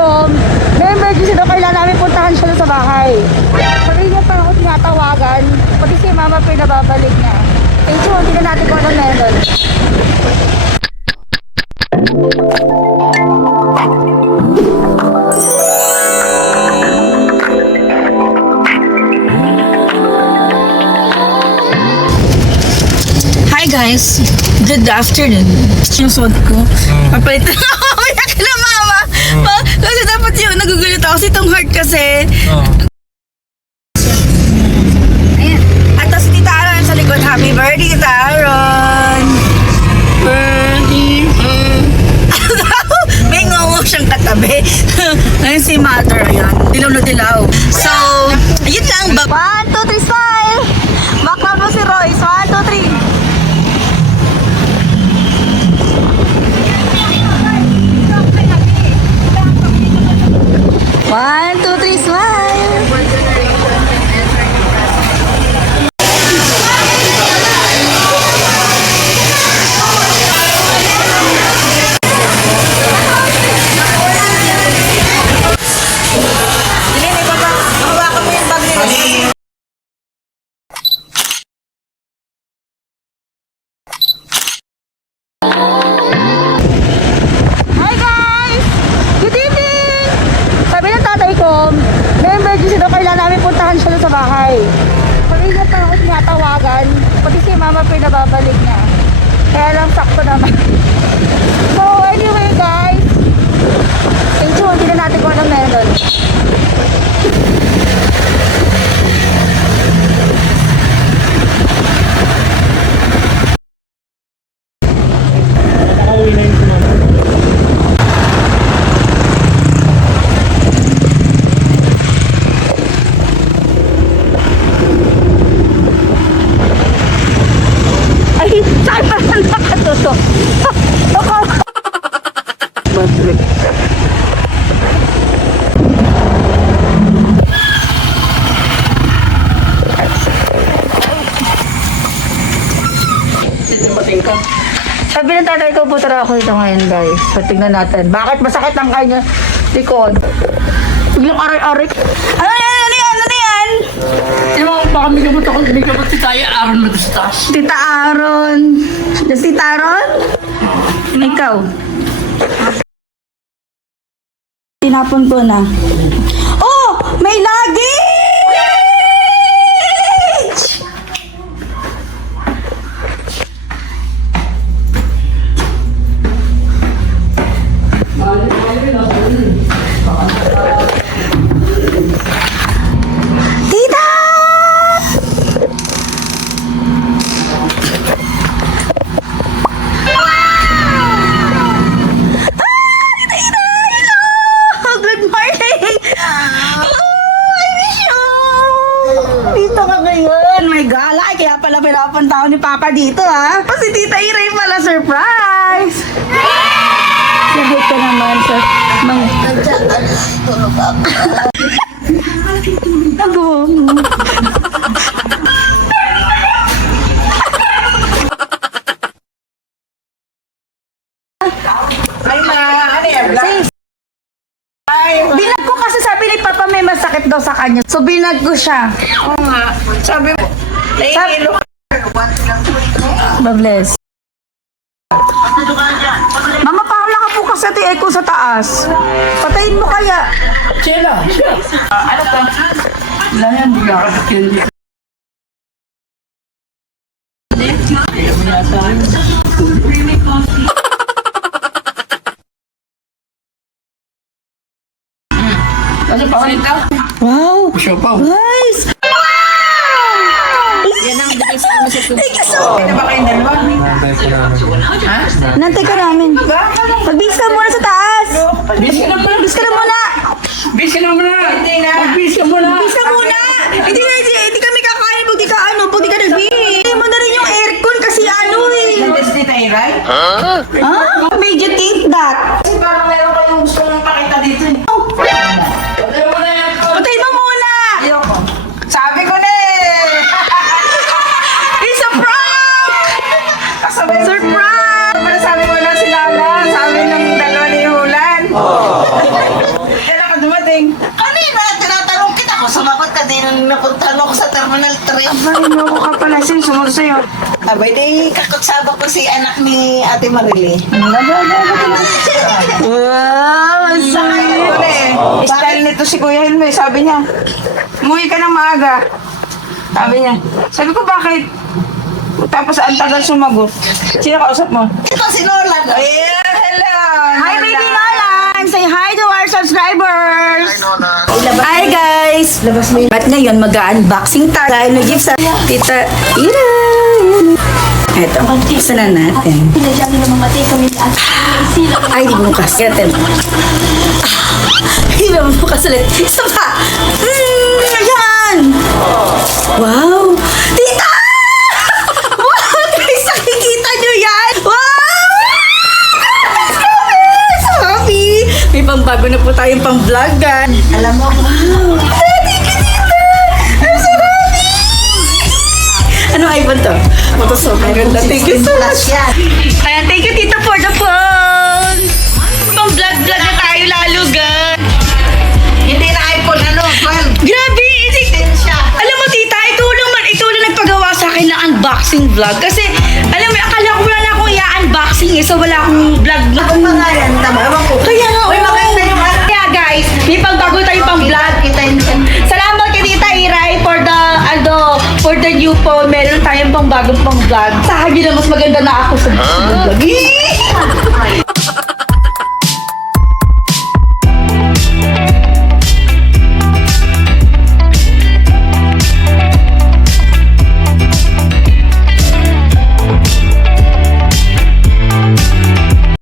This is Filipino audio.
ko, may emergency daw, kailangan namin puntahan siya sa bahay. Sabi niya pa ako tinatawagan, pati si mama pinababalik niya. Eh, so, hindi na natin kung ano meron. Hi guys, good afternoon. Sinusod ko. Papalitan ako mamaya kila mama. Kasi dapat yun, nagugulit ako. Kasi itong heart kasi. Ayan. At tapos si Tita Aron sa likod. Happy birthday, Tita Aron. Birthday. May ngongo siyang katabi. Ngayon si Mother, ayan. Dilaw na dilaw. So, ayun lang. 1, 2, 3, smile! Bakla mo si Royce. 1, 2, 3. One, two, three, smile! Hi guys! Good evening! Sabi ng tatay ko, may emergency daw, kailangan namin puntahan siya sa bahay. Sabi niya pa ako tinatawagan, pati si mama pinababalik niya. Kaya lang sakto naman. So anyway guys, thank you, hindi na natin kung ano meron. Ay, saan pa na nakatutok? Ako! Bad trip. Sabi ng tatay ko, putra ako dito ngayon guys. So tingnan natin. Bakit masakit ang kanya likod? Biglang aray-aray. Ano yan? Ano yan? Ewan ko baka may gamot ako, may gamot si Taya Aaron Magastas. Tita Aaron. Yes, Tita Aaron? Ikaw. Tinapon ko na. Oh! May luggage! Tita! Good morning! Oh, I miss you! Dito ka ngayon. My gala. Ay, kaya pala pinapunta ako ni Papa dito, ha? Kasi Tita Iray pala, surprise! Sabit ka naman, sir. Nagawa mo. Binag ko kasi sabi ni Papa may masakit daw sa kanya. So binag ko siya. Oo nga. Sabi mo, nahihilo ka. God-bless. Mama, parang nakabukas sa ko sa taas. Patayin mo kaya. Sila. Ano to? Wala yan, hindi ka kakakindi. Ano pa ulit ka? Wow! Siopaw. Guys! Yan ang bilis ang masusunod. Thank you so much! Ano ba kayong dalawa? Ha? Nantay ka namin. Magbihis ka muna sa taas. Busy ka na muna. Magbihis ka na muna. Busy na muna. Hindi na. Busy ka muna. Magbihis ka muna. Hindi kami kakain pag di ka pag di ka nagbihis. Hindi mo na rin yung aircon kasi ano eh. Nandito si Tairay? Ha? Medyo think that. Kasi parang meron kayong gusto mong pakita dito eh. Patay mo muna. Ayoko. Sabi ko na eh. It's a prank! Kasabay Surprise! Sabi mo na si Lala. Sabi ng dalawa ni Hulan. dumating? Kanina, tinatanong kita kung sumagot ka din nung napuntahan ako sa Terminal 3. Abay, loko ka pala. Sino sumunod sa'yo? Abay, di kakutsaba ko si anak ni Ate Marily. Wow, ang sakit. Style nito si Kuya Helme. Sabi niya, umuwi ka ng maaga. Sabi ko, bakit? Tapos ang tagal sumagot. Sino kausap mo? Ito si Nolan. Yeah, hello. Hi, baby Nolan. Say hi to our subscribers. Hi guys! At ngayon, mag-unboxing tayo. Dahil nag-gift sa Tita Ira. Eto, buksan na natin. Ay, di mo kasi. Natin. Hindi mo bukas ulit. Isa pa! Ayan! Wow! Tita! Wow! Guys, nakikita nyo yan! Wow! So happy! May pambago na po tayong pang-vlogan. Alam mo, Thank you, Tita! I'm so happy! Ano iPhone to? Ito so maganda. Thank you so much. plus yan. Ayan, thank you, Tita, for the phone! Pang-vlog-vlog na tayo lalo, guys! Hindi na iPhone, ano, 12. Grabe! Siya. Alam mo, Tita, ito lang nagpagawa sa akin ng unboxing vlog. Kasi, alam mo, akala ko wala na akong i-unboxing eh. So, wala akong vlog na. Ang mga yan, tama, ewan ko. Kaya nga, Uy, maganda yung ano. Kaya guys, may pagbago tayo pang vlog. Kita yun siya. Salamat kay Tita Iray for the new phone. Meron tayong pang bagong pang vlog. Sabi na mas maganda na ako sa vlog.